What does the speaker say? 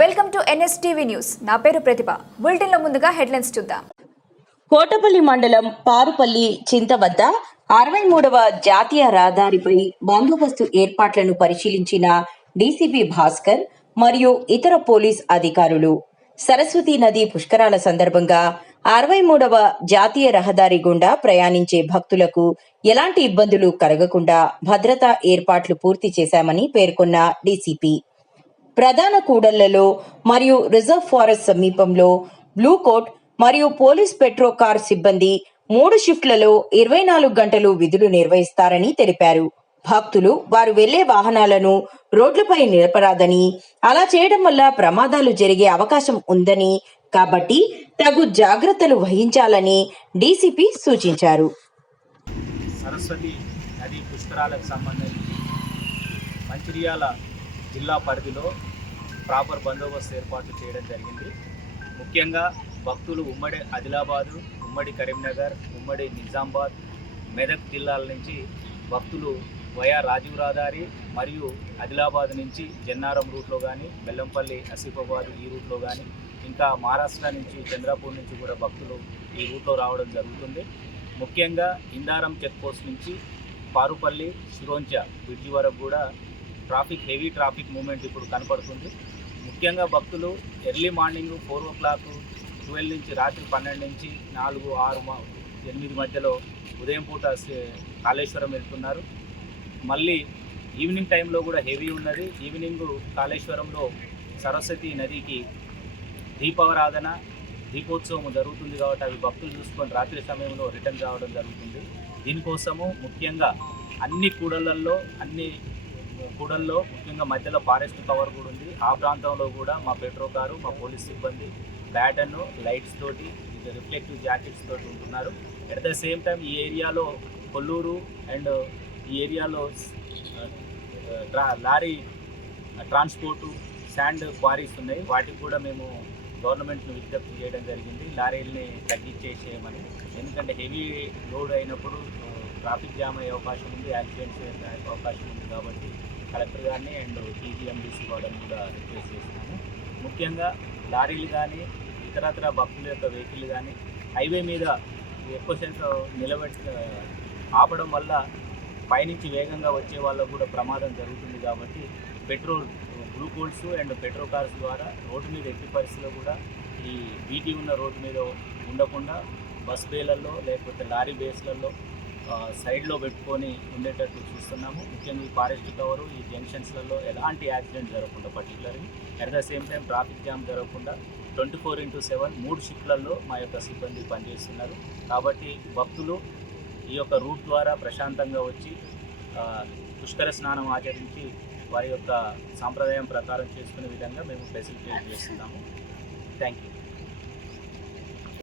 Welcome to NSTV news. నా పేరు ప్రతిభ. బులెటిన్లో ముందుగా హెడ్లైన్స్ చూద్దాం. కోటపల్లి మండలం పారుపల్లి చింత వద్ద అరవై మూడవ జాతీయ రహదారిపై బందోబస్తు ఏర్పాట్లను పరిశీలించిన డీసీపీ భాస్కర్ మరియు ఇతర పోలీస్ అధికారులు. సరస్వతి నది పుష్కరాల సందర్భంగా అరవై మూడవ జాతీయ రహదారి గుండా ప్రయాణించే భక్తులకు ఎలాంటి ఇబ్బందులు కలగకుండా భద్రతా ఏర్పాట్లు పూర్తి చేశామని పేర్కొన్న డీసీపీ. ప్రధాన కూడళ్ళలో మరియు రిజర్వ్ ఫారెస్ట్ సమీపంలో బ్లూ కోట్ మరియు పోలీస్ పెట్రో కార్ సిబ్బంది మూడు షిఫ్ట్లలో ఇరవై నాలుగు గంటలు విధులు నిర్వహిస్తారని తెలిపారు. భక్తులు వారు వెళ్ళే వాహనాలను రోడ్లపై నిలపరాదని అలా చేయడం వల్ల ప్రమాదాలు జరిగే అవకాశం ఉందని కాబట్టి తగు జాగ్రత్తలు వహించాలని డీసీపీ సూచించారు. సరస్వతి నది పుష్కరాలకు సంబంధించి మంచిర్యాల జిల్లా పరిధిలో ప్రాపర్ బందోబస్తు ఏర్పాట్లు చేయడం జరిగింది. ముఖ్యంగా భక్తులు ఉమ్మడి ఆదిలాబాదు ఉమ్మడి కరీంనగర్ ఉమ్మడి నిజామాబాద్ మెదక్ జిల్లాల నుంచి భక్తులు వయా రాజీవ్ రహదారి మరియు ఆదిలాబాద్ నుంచి జన్నారం రూట్లో కానీ బెల్లంపల్లి ఆసిఫాబాద్ ఈ రూట్లో కానీ ఇంకా మహారాష్ట్ర నుంచి చంద్రపూర్ నుంచి కూడా భక్తులు ఈ రూట్లో రావడం జరుగుతుంది. ముఖ్యంగా ఇందారం చెక్పోస్ట్ నుంచి పారుపల్లి సిరోంచ బ్రిడ్జి వరకు కూడా ట్రాఫిక్ హెవీ ట్రాఫిక్ మూమెంట్ ఇప్పుడు కనపడుతుంది. ముఖ్యంగా భక్తులు early morning four o'clock twelve నుంచి రాత్రి పన్నెండు నుంచి నాలుగు ఆరు ఎనిమిది మధ్యలో ఉదయం పూట కాళేశ్వరం వెళ్తున్నారు. మళ్ళీ ఈవినింగ్ టైంలో కూడా హెవీ ఉన్నది. ఈవినింగ్ కాళేశ్వరంలో సరస్వతి నదికి దీపారాధన దీపోత్సవం జరుగుతుంది కాబట్టి అవి భక్తులు చూసుకొని రాత్రి సమయంలో రిటర్న్ రావడం జరుగుతుంది. దీనికోసము ముఖ్యంగా అన్ని కూడలల్లో అన్ని కూడల్లో ముఖ్యంగా మధ్యలో ఫారెస్ట్ కవర్ కూడా ఉంది. ఆ ప్రాంతంలో కూడా మా పెట్రో కారు మా పోలీస్ సిబ్బంది బ్యాటన్ లైట్స్ తోటి రిఫ్లెక్టివ్ జాకెట్స్ తోటి ఉంటున్నారు. అట్ ద సేమ్ టైం ఈ ఏరియాలో కొల్లూరు అండ్ ఈ ఏరియాలో ట్రా లారీ ట్రాన్స్పోర్టు శాండ్ క్వారీస్ ఉన్నాయి. వాటికి కూడా మేము గవర్నమెంట్ను విజ్ఞప్తి చేయడం జరిగింది. లారీల్ని తగ్గించేసేయమని. ఎందుకంటే హెవీ లోడ్ అయినప్పుడు ట్రాఫిక్ జామ్ అయ్యే అవకాశం ఉంది యాక్సిడెంట్స్ అయ్యే అవకాశం ఉంది కాబట్టి కలెక్టర్ గారిని అండ్ టీజీఎండీసీ వాళ్ళని కూడా రిక్వెస్ట్ చేస్తున్నాము. ముఖ్యంగా లారీలు కానీ ఇతరత్ర భక్తుల యొక్క వెహికల్ కానీ హైవే మీద ఎక్కువ సేపు నిలబెట్టి ఆపడం వల్ల పైనుంచి వేగంగా వచ్చే వాళ్ళకు కూడా ప్రమాదం జరుగుతుంది కాబట్టి పెట్రోల్ గ్లూకోల్స్ అండ్ పెట్రోల్ కార్స్ ద్వారా రోడ్డు మీద ఎట్టి పరిస్థితుల్లో కూడా ఈ బీటీ ఉన్న రోడ్డు మీద ఉండకుండా బస్ బేలల్లో లేకపోతే లారీ బేస్లలో సైడ్లో పెట్టుకొని ఉండేటట్టు చూస్తున్నాము. ముఖ్యంగా ఈ ఫారెస్ట్ కవరు ఈ జంక్షన్స్లలో ఎలాంటి యాక్సిడెంట్ జరగకుండా పర్టికులర్గా at the same time traffic jam జరగకుండా ట్వంటీ ఫోర్ ఇంటూ సెవెన్ మూడు షిఫ్ట్లలో మా యొక్క సిబ్బంది పనిచేస్తున్నారు. కాబట్టి భక్తులు ఈ యొక్క రూట్ ద్వారా ప్రశాంతంగా వచ్చి పుష్కర స్నానం ఆచరించి వారి యొక్క సాంప్రదాయం ప్రకారం చేసుకునే విధంగా మేము ఫెసిలిటేట్ చేస్తున్నాము. Thank you